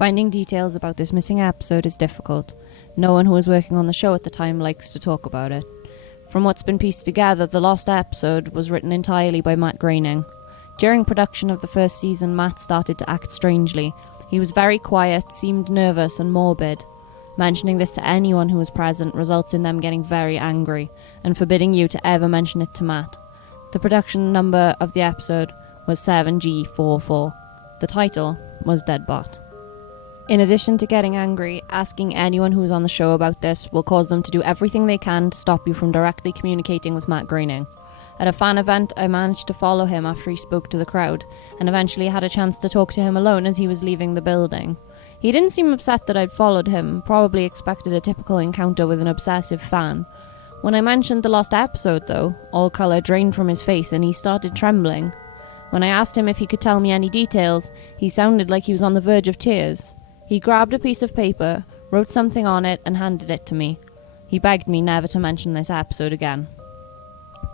Finding details about this missing episode is difficult. No one who was working on the show at the time likes to talk about it. From what's been pieced together, the lost episode was written entirely by Matt Groening. During production of the first season, Matt started to act strangely. He was very quiet, seemed nervous and morbid. Mentioning this to anyone who was present results in them getting very angry and forbidding you to ever mention it to Matt. The production number of the episode was 7G44. The title was Dead Bart. In addition to getting angry, asking anyone who was on the show about this will cause them to do everything they can to stop you from directly communicating with Matt Groening. At a fan event, I managed to follow him after he spoke to the crowd, and eventually had a chance to talk to him alone as he was leaving the building. He didn't seem upset that I'd followed him, probably expected a typical encounter with an obsessive fan. When I mentioned the lost episode, though, all colour drained from his face and he started trembling. When I asked him if he could tell me any details, he sounded like he was on the verge of tears. He grabbed a piece of paper, wrote something on it, and handed it to me. He begged me never to mention this episode again.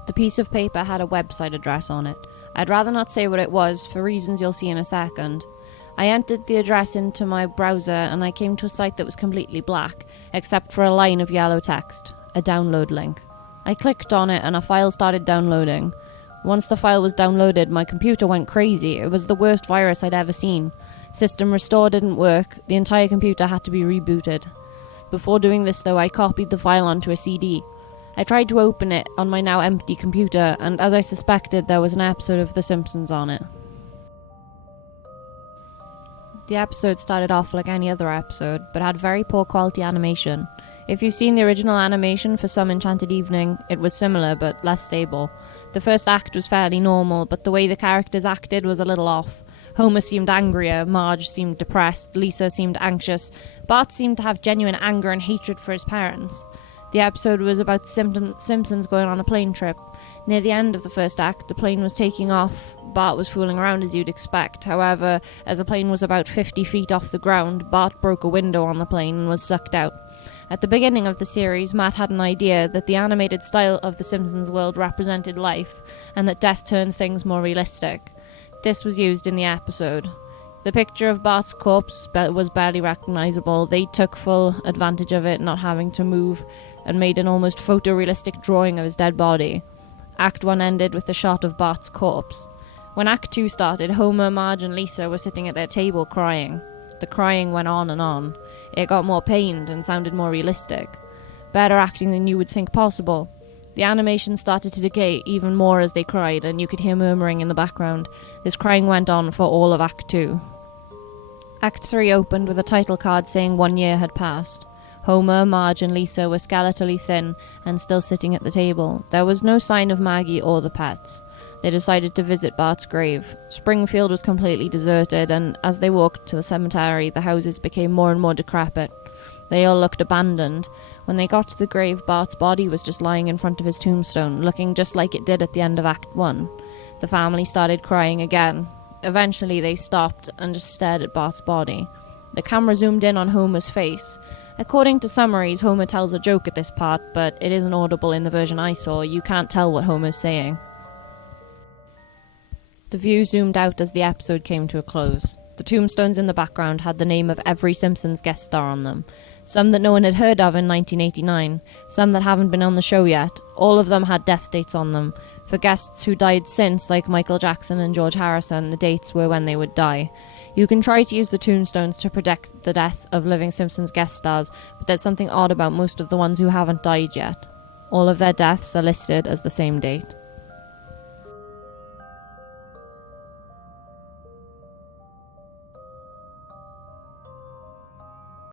The piece of paper had a website address on it. I'd rather not say what it was, for reasons you'll see in a second. I entered the address into my browser, and I came to a site that was completely black, except for a line of yellow text, a download link. I clicked on it, and a file started downloading. Once the file was downloaded, my computer went crazy. It was the worst virus I'd ever seen. System restore didn't work, the entire computer had to be rebooted. Before doing this though, I copied the file onto a CD. I tried to open it on my now empty computer, and as I suspected, there was an episode of The Simpsons on it. The episode started off like any other episode, but had very poor quality animation. If you've seen the original animation for Some Enchanted Evening, it was similar but less stable. The first act was fairly normal, but the way the characters acted was a little off. Homer seemed angrier, Marge seemed depressed, Lisa seemed anxious, Bart seemed to have genuine anger and hatred for his parents. The episode was about Simpsons going on a plane trip. Near the end of the first act, the plane was taking off. Bart was fooling around as you'd expect. However, as the plane was about 50 feet off the ground, Bart broke a window on the plane and was sucked out. At the beginning of the series, Matt had an idea that the animated style of the Simpsons world represented life, and that death turns things more realistic. This was used in the episode. The picture of Bart's corpse was barely recognisable. They took full advantage of it not having to move and made an almost photorealistic drawing of his dead body. Act 1 ended with the shot of Bart's corpse. When Act 2 started, Homer, Marge and Lisa were sitting at their table crying. The crying went on and on. It got more pained and sounded more realistic. Better acting than you would think possible. The animation started to decay even more as they cried, and you could hear murmuring in the background. This crying went on for all of Act 2. Act 3 opened with a title card saying 1 year had passed. Homer, Marge and Lisa were skeletally thin and still sitting at the table. There was no sign of Maggie or the pets. They decided to visit Bart's grave. Springfield was completely deserted, and as they walked to the cemetery, the houses became more and more decrepit. They all looked abandoned. When they got to the grave, Bart's body was just lying in front of his tombstone, looking just like it did at the end of Act 1. The family started crying again. Eventually they stopped and just stared at Bart's body. The camera zoomed in on Homer's face. According to summaries, Homer tells a joke at this part, but it isn't audible in the version I saw. You can't tell what Homer's saying. The view zoomed out as the episode came to a close. The tombstones in the background had the name of every Simpsons guest star on them. Some that no one had heard of in 1989, some that haven't been on the show yet. All of them had death dates on them. For guests who died since, like Michael Jackson and George Harrison, the dates were when they would die. You can try to use the tombstones to predict the death of living Simpsons guest stars, but there's something odd about most of the ones who haven't died yet. All of their deaths are listed as the same date.